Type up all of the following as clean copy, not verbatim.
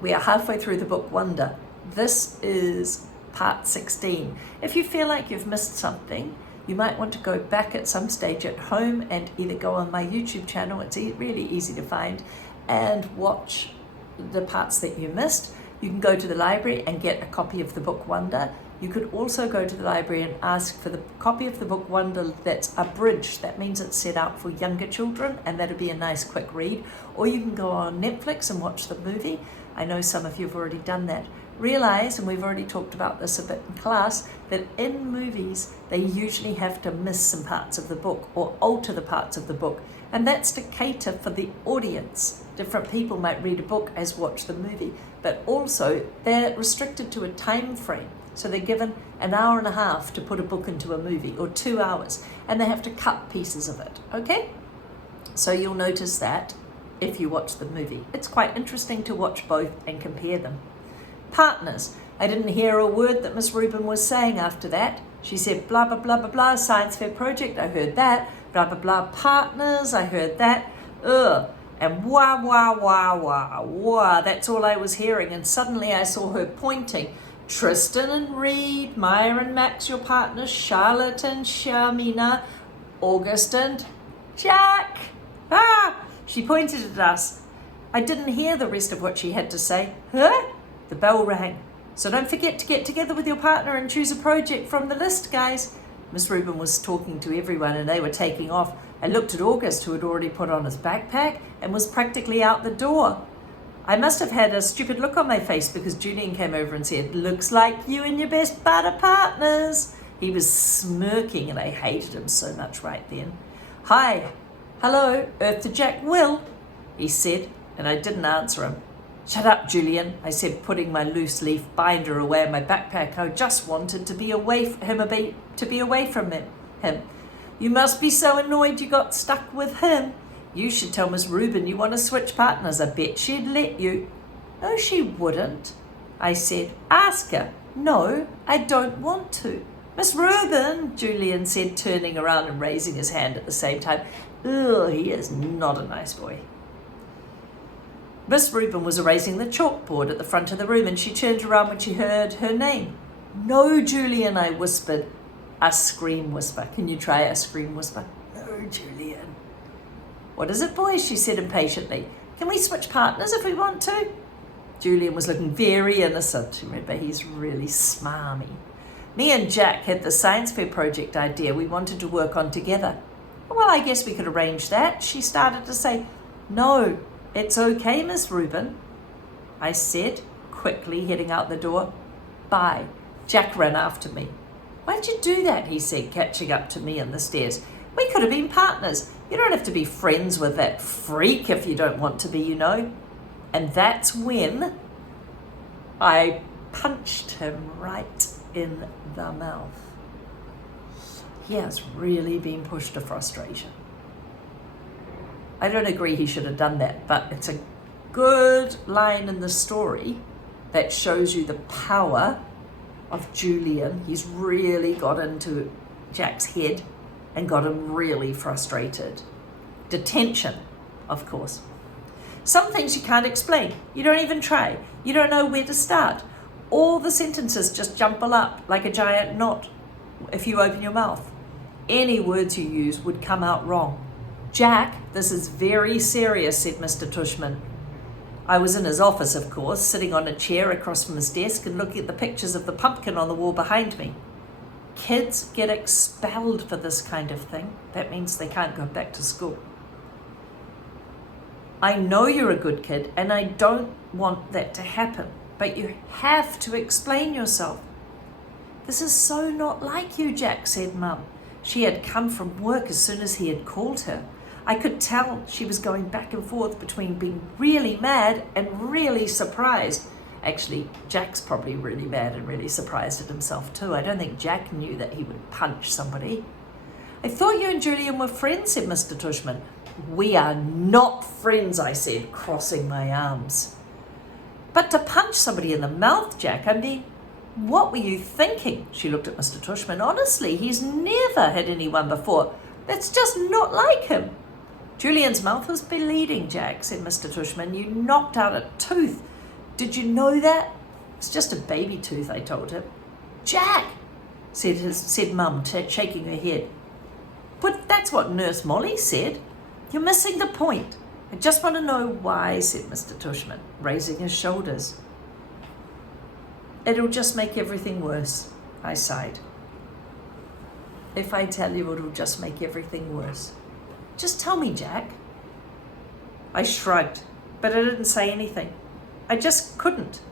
We are halfway through the book Wonder. This is part 16. If you feel like you've missed something, you might want to go back at some stage at home and either go on my YouTube channel, it's really easy to find, and watch the parts that you missed. You can go to the library and get a copy of the book Wonder. You could also go to the library and ask for the copy of the book Wonder that's abridged. That means it's set out for younger children, and that'll be a nice quick read. Or you can go on Netflix and watch the movie. I know some of you have already done that. Realize, and we've already talked about this a bit in class, that in movies they usually have to miss some parts of the book or alter the parts of the book, and that's to cater for the audience. Different people might read a book as watch the movie, but also they're restricted to a time frame. So they're given an hour and a half to put a book into a movie, or 2 hours, and they have to cut pieces of it, okay? So you'll notice that if you watch the movie. It's quite interesting to watch both and compare them. Partners. I didn't hear a word that Miss Rubin was saying after that. She said blah, blah, blah, blah, blah, science fair project, I heard that. Blah, blah, blah, partners, I heard that. Ugh. And wah, wah, wah, wah, wah. That's all I was hearing. And suddenly I saw her pointing. Tristan and Reed, Maya and Max, your partners, Charlotte and Sharmina, August and Jack. She pointed at us. I didn't hear the rest of what she had to say. Huh? The bell rang. So don't forget to get together with your partner and choose a project from the list, guys. Miss Rubin was talking to everyone and they were taking off. I looked at August, who had already put on his backpack and was practically out the door. I must have had a stupid look on my face because Julian came over and said, looks like you and your best bud are partners. He was smirking and I hated him so much right then. Hi, hello, Earth to Jack Will, he said, and I didn't answer him. Shut up, Julian, I said, putting my loose leaf binder away in my backpack. I just wanted to be away from him. You must be so annoyed you got stuck with him. You should tell Miss Rubin you want to switch partners. I bet she'd let you. No, she wouldn't, I said. Ask her. No, I don't want to. Miss Rubin, Julian said, turning around and raising his hand at the same time. Ugh, he is not a nice boy. Miss Rubin was erasing the chalkboard at the front of the room and she turned around when she heard her name. No, Julian, I whispered. A scream whisper. Can you try a scream whisper? No, Julian. What is it, boys? She said impatiently. Can we switch partners if we want to? Julian was looking very innocent. Remember, he's really smarmy. Me and Jack had the science fair project idea we wanted to work on together. Well, I guess we could arrange that. She started to say, no, it's okay, Miss Rubin, I said, quickly heading out the door. Bye. Jack ran after me. Why'd you do that? He said, catching up to me on the stairs. We could have been partners. You don't have to be friends with that freak if you don't want to be, you know. And that's when I punched him right in the mouth. He has really been pushed to frustration. I don't agree he should have done that, but it's a good line in the story that shows you the power of Julian. He's really got into Jack's head and got him really frustrated. Detention, of course. Some things you can't explain. You don't even try. You don't know where to start. All the sentences just jumble up like a giant knot if you open your mouth. Any words you use would come out wrong. Jack, this is very serious, said Mr. Tushman. I was in his office, of course, sitting on a chair across from his desk and looking at the pictures of the pumpkin on the wall behind me. Kids get expelled for this kind of thing. That means they can't go back to school. I know you're a good kid and I don't want that to happen, but you have to explain yourself. This is so not like you, Jack, said Mum. She had come from work as soon as he had called her. I could tell she was going back and forth between being really mad and really surprised. Actually, Jack's probably really mad and really surprised at himself too. I don't think Jack knew that he would punch somebody. I thought you and Julian were friends, said Mr. Tushman. We are not friends, I said, crossing my arms. But to punch somebody in the mouth, Jack, I mean, what were you thinking? She looked at Mr. Tushman. Honestly, he's never had anyone before. That's just not like him. Julian's mouth was bleeding, Jack, said Mr. Tushman. You knocked out a tooth. Did you know that? It's just a baby tooth, I told him. Jack, said Mum, shaking her head. But that's what Nurse Molly said. You're missing the point. I just want to know why, said Mr. Tushman, raising his shoulders. It'll just make everything worse, I sighed. If I tell you, it'll just make everything worse. Just tell me, Jack. I shrugged, but I didn't say anything. I just couldn't.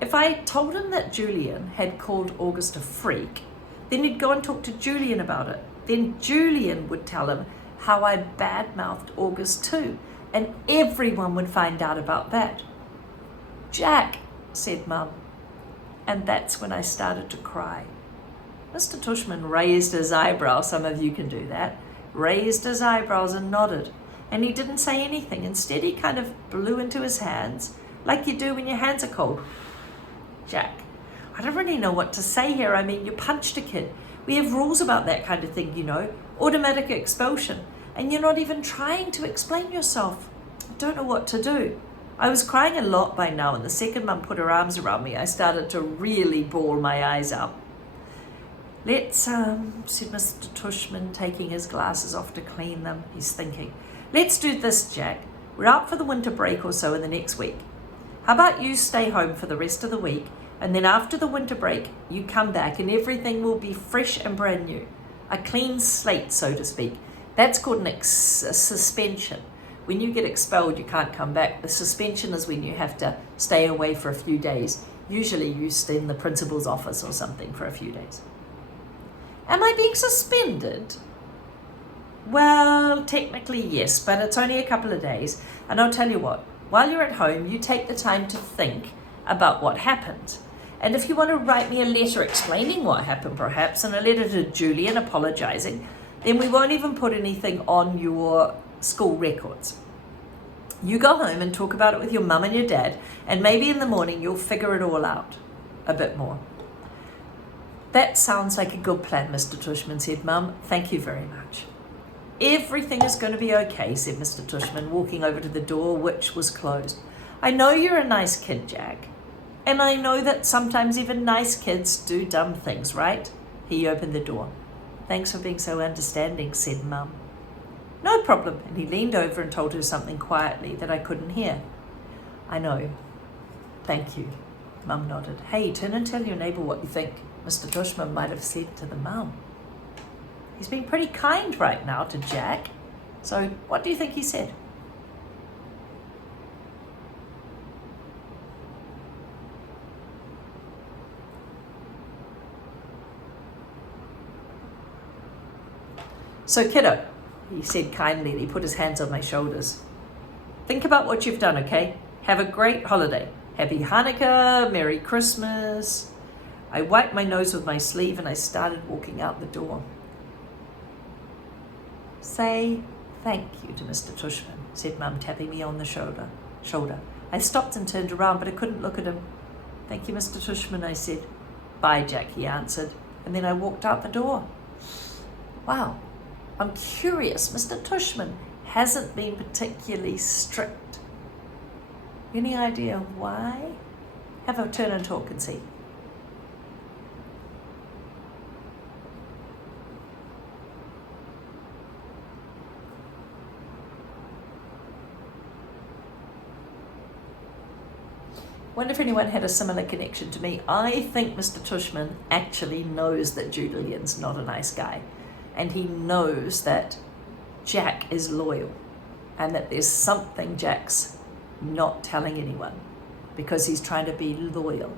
If I told him that Julian had called August a freak, then he'd go and talk to Julian about it. Then Julian would tell him how I badmouthed August too, and everyone would find out about that. Jack, said Mum, and that's when I started to cry. Mr. Tushman raised his eyebrows, some of you can do that, raised his eyebrows and nodded, and he didn't say anything. Instead, he kind of blew into his hands, like you do when your hands are cold. Jack, I don't really know what to say here. I mean, you punched a kid. We have rules about that kind of thing, you know, automatic expulsion, and you're not even trying to explain yourself. I don't know what to do. I was crying a lot by now, and the second Mum put her arms around me, I started to really bawl my eyes out. Let's, said Mr. Tushman, taking his glasses off to clean them. He's thinking, let's do this, Jack. We're out for the winter break or so in the next week. How about you stay home for the rest of the week, and then after the winter break, you come back and everything will be fresh and brand new. A clean slate, so to speak. That's called a suspension. When you get expelled, you can't come back. The suspension is when you have to stay away for a few days. Usually you stay in the principal's office or something for a few days. Am I being suspended? Well, technically yes, but it's only a couple of days. And I'll tell you what, while you're at home, you take the time to think about what happened. And if you want to write me a letter explaining what happened, perhaps, and a letter to Julian apologizing, then we won't even put anything on your school records. You go home and talk about it with your mum and your dad, and maybe in the morning you'll figure it all out a bit more. That sounds like a good plan, Mr. Tushman, said Mum. Thank you very much. Everything is going to be okay, said Mr. Tushman, walking over to the door, which was closed. I know you're a nice kid, Jack. And I know that sometimes even nice kids do dumb things, right? He opened the door. Thanks for being so understanding, said Mum. No problem. And he leaned over and told her something quietly that I couldn't hear. I know. Thank you. Mum nodded. Hey, turn and tell your neighbour what you think, Mr. Tushman might have said to the mum. He's been pretty kind right now to Jack. So what do you think he said? So kiddo, he said kindly, and he put his hands on my shoulders. Think about what you've done, okay? Have a great holiday. Happy Hanukkah, Merry Christmas. I wiped my nose with my sleeve and I started walking out the door. Say thank you to Mr. Tushman, said Mum, tapping me on the shoulder. I stopped and turned around, but I couldn't look at him. Thank you, Mr. Tushman, I said. Bye, Jack, he answered, and then I walked out the door. Wow, I'm curious. Mr. Tushman hasn't been particularly strict. Any idea why? Have a turn and talk and see. Wonder if anyone had a similar connection to me. I think Mr. Tushman actually knows that Julian's not a nice guy. And he knows that Jack is loyal. And that there's something Jack's not telling anyone. Because he's trying to be loyal.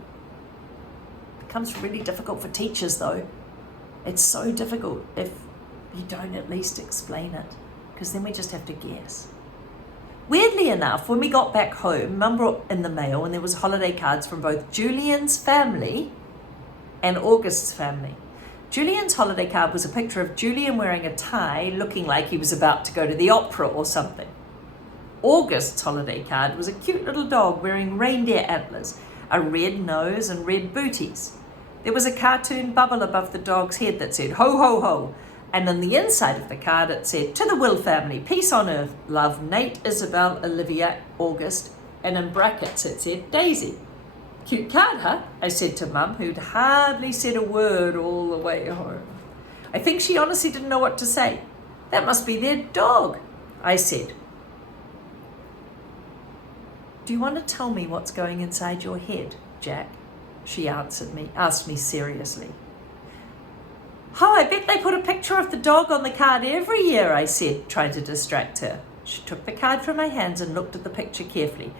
It becomes really difficult for teachers though. It's so difficult if you don't at least explain it. Because then we just have to guess. Weirdly enough, when we got back home, Mum brought in the mail and there was holiday cards from both Julian's family and August's family. Julian's holiday card was a picture of Julian wearing a tie, looking like he was about to go to the opera or something. August's holiday card was a cute little dog wearing reindeer antlers, a red nose and red booties. There was a cartoon bubble above the dog's head that said, ho, ho, ho. And on the inside of the card it said, to the Will family, peace on earth, love, Nate, Isabel, Olivia, August, and in brackets it said Daisy. Cute card, huh? I said to Mum, who'd hardly said a word all the way home. I think she honestly didn't know what to say. That must be their dog, I said. Do you want to tell me what's going inside your head, Jack? She asked me seriously. Oh, I bet they put a picture of the dog on the card every year, I said, trying to distract her. She took the card from my hands and looked at the picture carefully.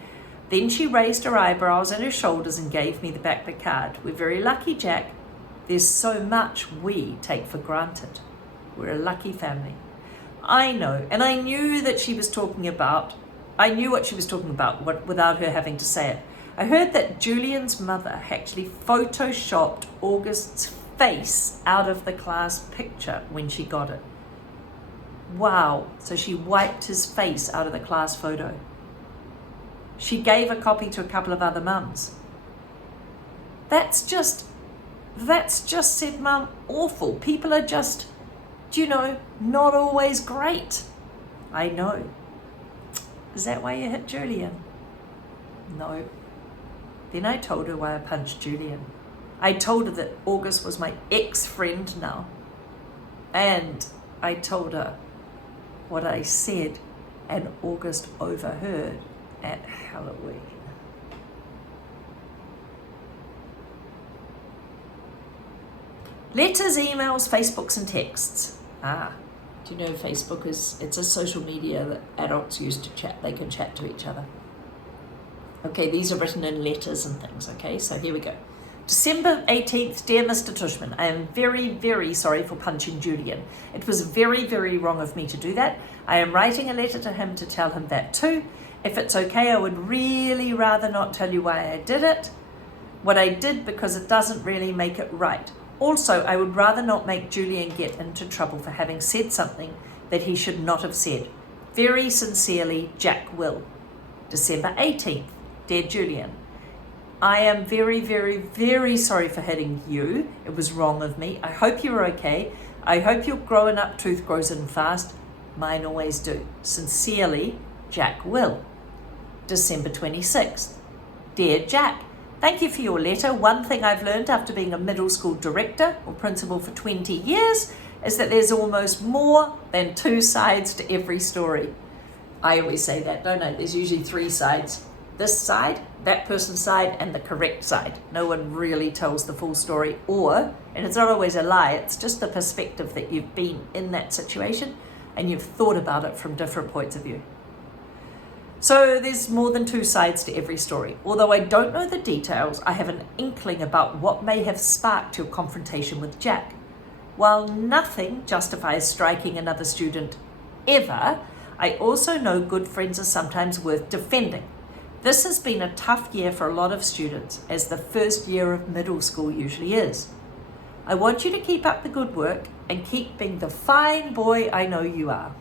Then she raised her eyebrows and her shoulders and gave me the back of the card. We're very lucky, Jack. There's so much we take for granted. We're a lucky family. I know, and I knew that she was talking about, I knew what she was talking about without her having to say it. I heard that Julian's mother actually photoshopped August's face out of the class picture when she got it. Wow, so she wiped his face out of the class photo. She gave a copy to a couple of other mums. That's just, said Mum, awful. People are just, not always great. I know. Is that why you hit Julian? No. Then I told her why I punched Julian. I told her that August was my ex-friend now. And I told her what I said and August overheard at Halloween. Letters, emails, Facebooks, and texts. Do you know Facebook it's a social media that adults use to chat. They can chat to each other. Okay, these are written in letters and things, okay? So here we go. December 18th, dear Mr. Tushman, I am very, very sorry for punching Julian. It was very, very wrong of me to do that. I am writing a letter to him to tell him that too. If it's okay, I would really rather not tell you why I did it. What I did because it doesn't really make it right. Also, I would rather not make Julian get into trouble for having said something that he should not have said. Very sincerely, Jack Will. December 18th, dear Julian. I am very, very, very sorry for hitting you. It was wrong of me. I hope you're okay. I hope your growing up tooth grows in fast. Mine always do. Sincerely, Jack Will. December 26th. Dear Jack, thank you for your letter. One thing I've learned after being a middle school director or principal for 20 years is that there's almost more than two sides to every story. I always say that, don't I? There's usually three sides. This side, that person's side, and the correct side. No one really tells the full story, and it's not always a lie, it's just the perspective that you've been in that situation and you've thought about it from different points of view. So there's more than two sides to every story. Although I don't know the details, I have an inkling about what may have sparked your confrontation with Jack. While nothing justifies striking another student ever, I also know good friends are sometimes worth defending. This has been a tough year for a lot of students, as the first year of middle school usually is. I want you to keep up the good work and keep being the fine boy I know you are.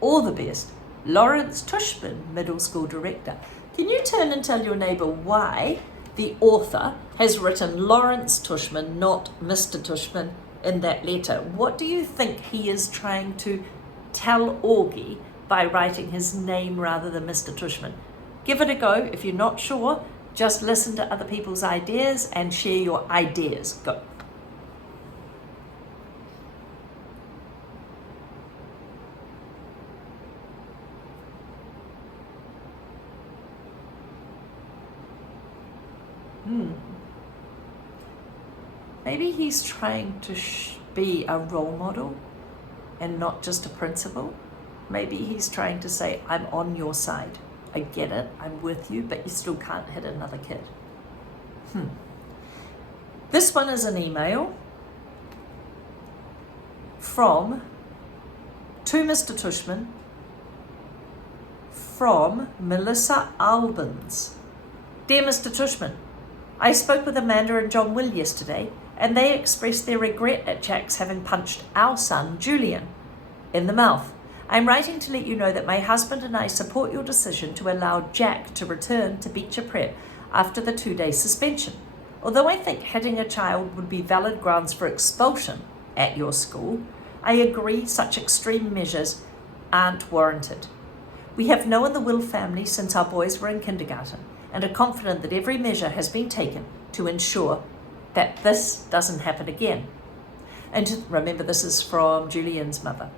All the best. Lawrence Tushman, Middle School Director. Can you turn and tell your neighbour why the author has written Lawrence Tushman, not Mr. Tushman, in that letter? What do you think he is trying to tell Augie by writing his name rather than Mr. Tushman? Give it a go. If you're not sure, just listen to other people's ideas and share your ideas. Go. Maybe he's trying to be a role model and not just a principal. Maybe he's trying to say, I'm on your side. I get it, I'm with you, but you still can't hit another kid. This one is an email from to Mr. Tushman from Melissa Albans. Dear Mr. Tushman, I spoke with Amanda and John Will yesterday, and they expressed their regret at Jack's having punched our son, Julian, in the mouth. I'm writing to let you know that my husband and I support your decision to allow Jack to return to Beecher Prep after the 2-day suspension. Although I think hitting a child would be valid grounds for expulsion at your school, I agree such extreme measures aren't warranted. We have known the Will family since our boys were in kindergarten and are confident that every measure has been taken to ensure that this doesn't happen again. And remember, this is from Julian's mother.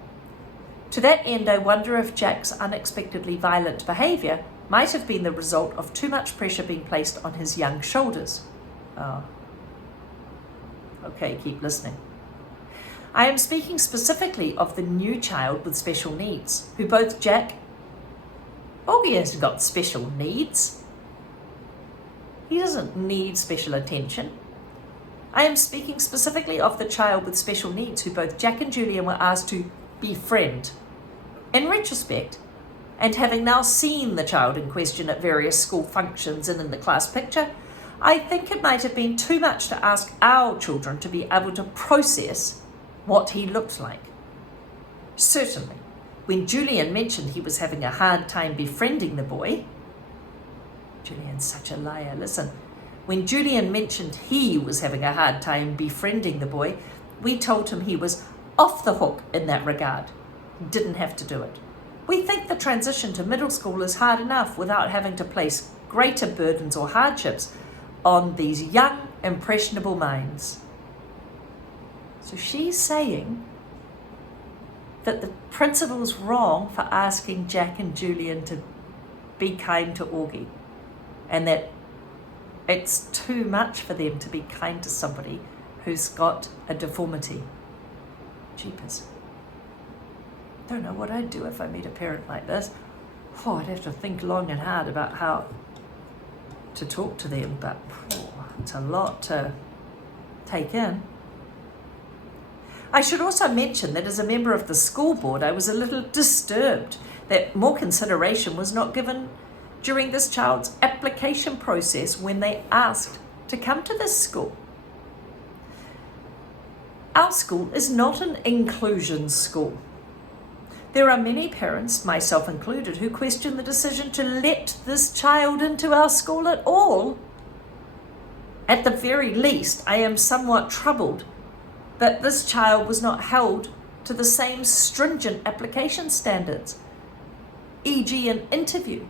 To that end, I wonder if Jack's unexpectedly violent behaviour might have been the result of too much pressure being placed on his young shoulders. Oh. Okay, keep listening. I am speaking specifically of the new child with special needs, who both Jack... Augie hasn't got special needs. He doesn't need special attention. I am speaking specifically of the child with special needs who both Jack and Julian were asked to befriend. In retrospect, and having now seen the child in question at various school functions and in the class picture, I think it might have been too much to ask our children to be able to process what he looked like. Certainly, when Julian mentioned he was having a hard time befriending the boy, Julian's such a liar, listen. When Julian mentioned he was having a hard time befriending the boy, we told him he was off the hook in that regard. Didn't have to do it. We think the transition to middle school is hard enough without having to place greater burdens or hardships on these young, impressionable minds. So she's saying that the principal's wrong for asking Jack and Julian to be kind to Augie, and that it's too much for them to be kind to somebody who's got a deformity. Jeepers. Don't know what I'd do if I meet a parent like this. Oh, I'd have to think long and hard about how to talk to them, but it's a lot to take in. I should also mention that as a member of the school board, I was a little disturbed that more consideration was not given during this child's application process when they asked to come to this school. Our school is not an inclusion school. There are many parents, myself included, who question the decision to let this child into our school at all. At the very least, I am somewhat troubled that this child was not held to the same stringent application standards, e.g. an interview,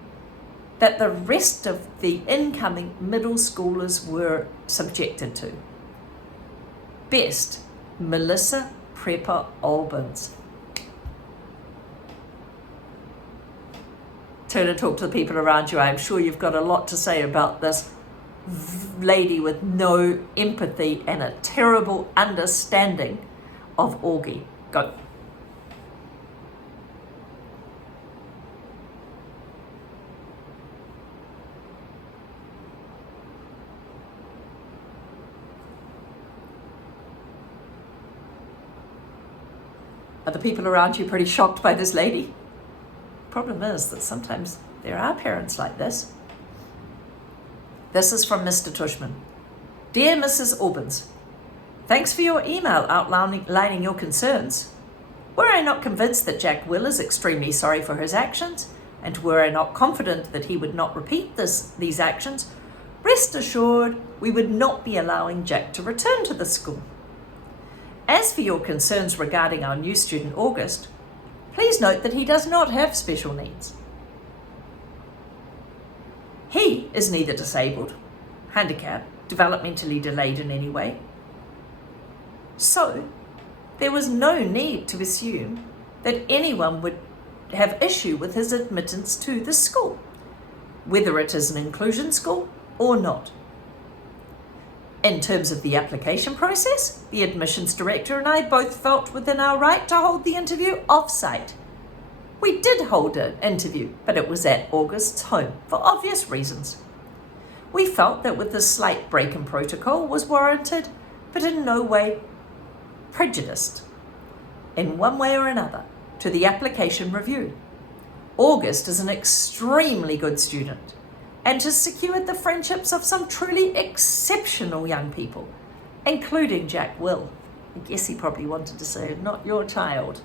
that the rest of the incoming middle schoolers were subjected to. Best, Melissa Prepper Albans. Turn and talk to the people around you. I'm sure you've got a lot to say about this lady with no empathy and a terrible understanding of Augie. Go. Are the people around you pretty shocked by this lady? Problem is that sometimes there are parents like this. This is from Mr. Tushman. Dear Mrs. Albans, thanks for your email outlining your concerns. Were I not convinced that Jack Will is extremely sorry for his actions, and were I not confident that he would not repeat these actions, rest assured we would not be allowing Jack to return to the school. As for your concerns regarding our new student August, please note that he does not have special needs. He is neither disabled, handicapped, developmentally delayed in any way. So, there was no need to assume that anyone would have issue with his admittance to the school, whether it is an inclusion school or not. In terms of the application process, the admissions director and I both felt within our right to hold the interview off-site. We did hold an interview, but it was at August's home for obvious reasons. We felt that with this slight break in protocol was warranted, but in no way prejudiced, in one way or another, to the application review. August is an extremely good student and has secured the friendships of some truly exceptional young people, including Jack Will. I guess he probably wanted to say, not your child.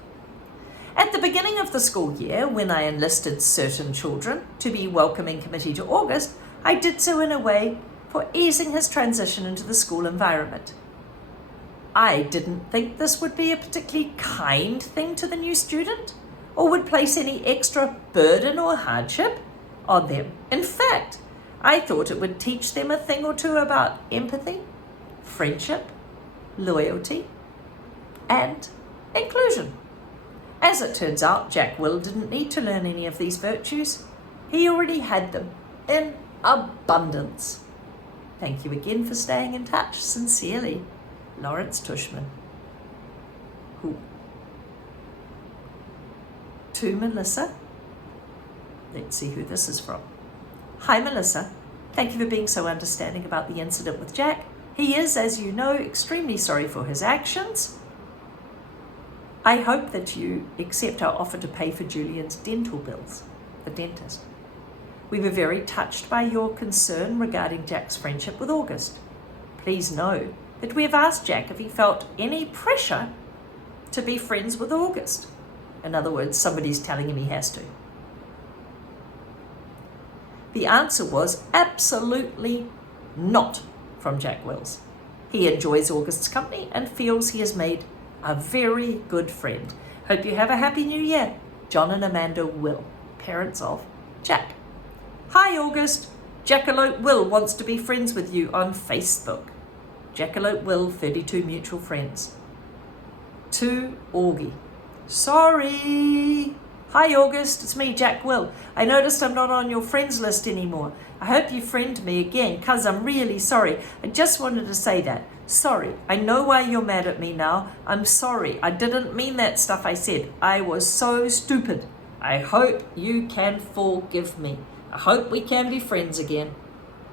At the beginning of the school year, when I enlisted certain children to be welcoming committee to August, I did so in a way for easing his transition into the school environment. I didn't think this would be a particularly kind thing to the new student, or would place any extra burden or hardship on them. In fact, I thought it would teach them a thing or two about empathy, friendship, loyalty, and inclusion. As it turns out, Jack Will didn't need to learn any of these virtues. He already had them in abundance. Thank you again for staying in touch. Sincerely, Lawrence Tushman. Cool. To Melissa. Let's see who this is from. Hi Melissa, thank you for being so understanding about the incident with Jack. He is, as you know, extremely sorry for his actions. I hope that you accept our offer to pay for Julian's dental bills, the dentist. We were very touched by your concern regarding Jack's friendship with August. Please know that we have asked Jack if he felt any pressure to be friends with August. In other words, somebody's telling him he has to. The answer was absolutely not from Jack Wills. He enjoys August's company and feels he has made a very good friend. Hope you have a happy new year. John and Amanda Will, parents of Jack. Hi August, Jackalope Will wants to be friends with you on Facebook. Jackalope Will, 32 mutual friends. To Augie. Sorry. Hi August, it's me, Jack Will. I noticed I'm not on your friends list anymore. I hope you friend me again, cuz I'm really sorry. I just wanted to say that. Sorry. I know why you're mad at me now. I'm sorry. I didn't mean that stuff I said. I was so stupid. I hope you can forgive me. I hope we can be friends again.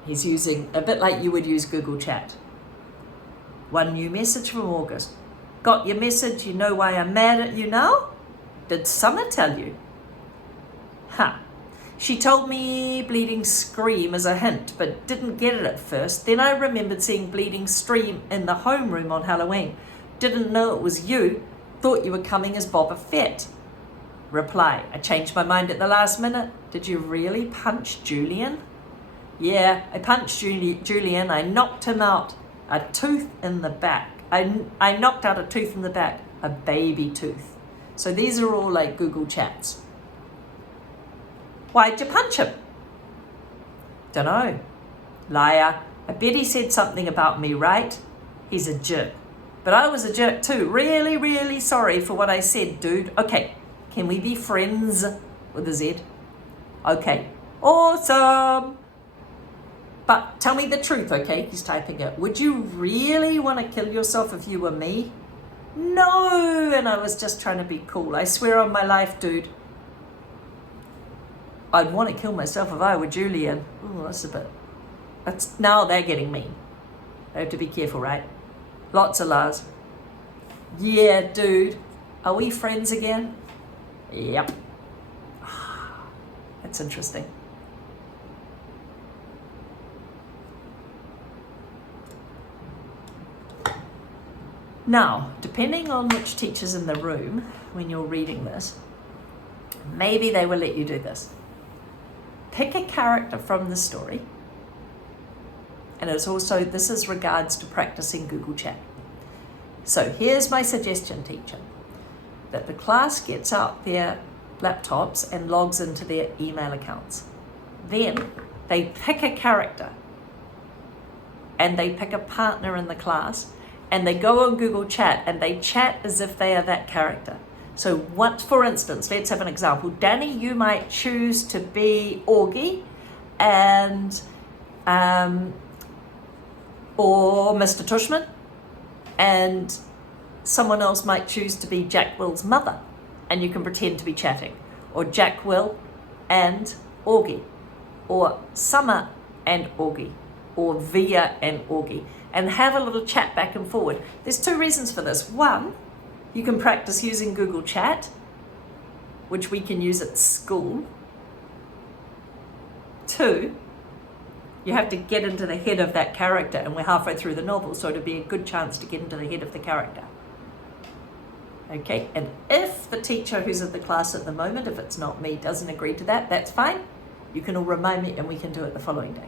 He's using a bit like you would use Google Chat. One new message from August. Got your message? You know why I'm mad at you now? Did Summer tell you? Ha. She told me Bleeding Scream as a hint, but didn't get it at first. Then I remembered seeing Bleeding Scream in the homeroom on Halloween. Didn't know it was you. Thought you were coming as Boba Fett. Reply. I changed my mind at the last minute. Did you really punch Julian? Yeah, I punched Julian. I knocked him out. A tooth in the back. I knocked out a tooth in the back. A baby tooth. So these are all like Google Chats. Why'd you punch him? Dunno. Liar. I bet he said something about me, right? He's a jerk. But I was a jerk too. Really, really sorry for what I said, dude. Okay, can we be friends with a Z? Okay. Awesome. But tell me the truth, okay? He's typing it. Would you really want to kill yourself if you were me? No, and I was just trying to be cool. I swear on my life, dude. I'd want to kill myself if I were Julian. Oh, that's a bit... now they're getting mean. I have to be careful, right? Lots of Lars. Yeah, dude. Are we friends again? Yep. That's interesting. Now, depending on which teacher's in the room when you're reading this, maybe they will let you do this. Pick a character from the story, and it's also, this is regards to practicing Google Chat. So here's my suggestion, teacher, that the class gets out their laptops and logs into their email accounts. Then they pick a character and they pick a partner in the class and they go on Google Chat and they chat as if they are that character. So what, for instance, let's have an example. Danny, you might choose to be Augie and or Mr. Tushman, and someone else might choose to be Jack Will's mother, and you can pretend to be chatting, or Jack Will and Augie, or Summer and Augie, or Via and Augie, and have a little chat back and forward. There's two reasons for this. One, you can practice using Google Chat, which we can use at school. Two, you have to get into the head of that character, and we're halfway through the novel, so it'd be a good chance to get into the head of the character. Okay, and if the teacher who's in the class at the moment, if it's not me, doesn't agree to that, that's fine. You can all remind me and we can do it the following day.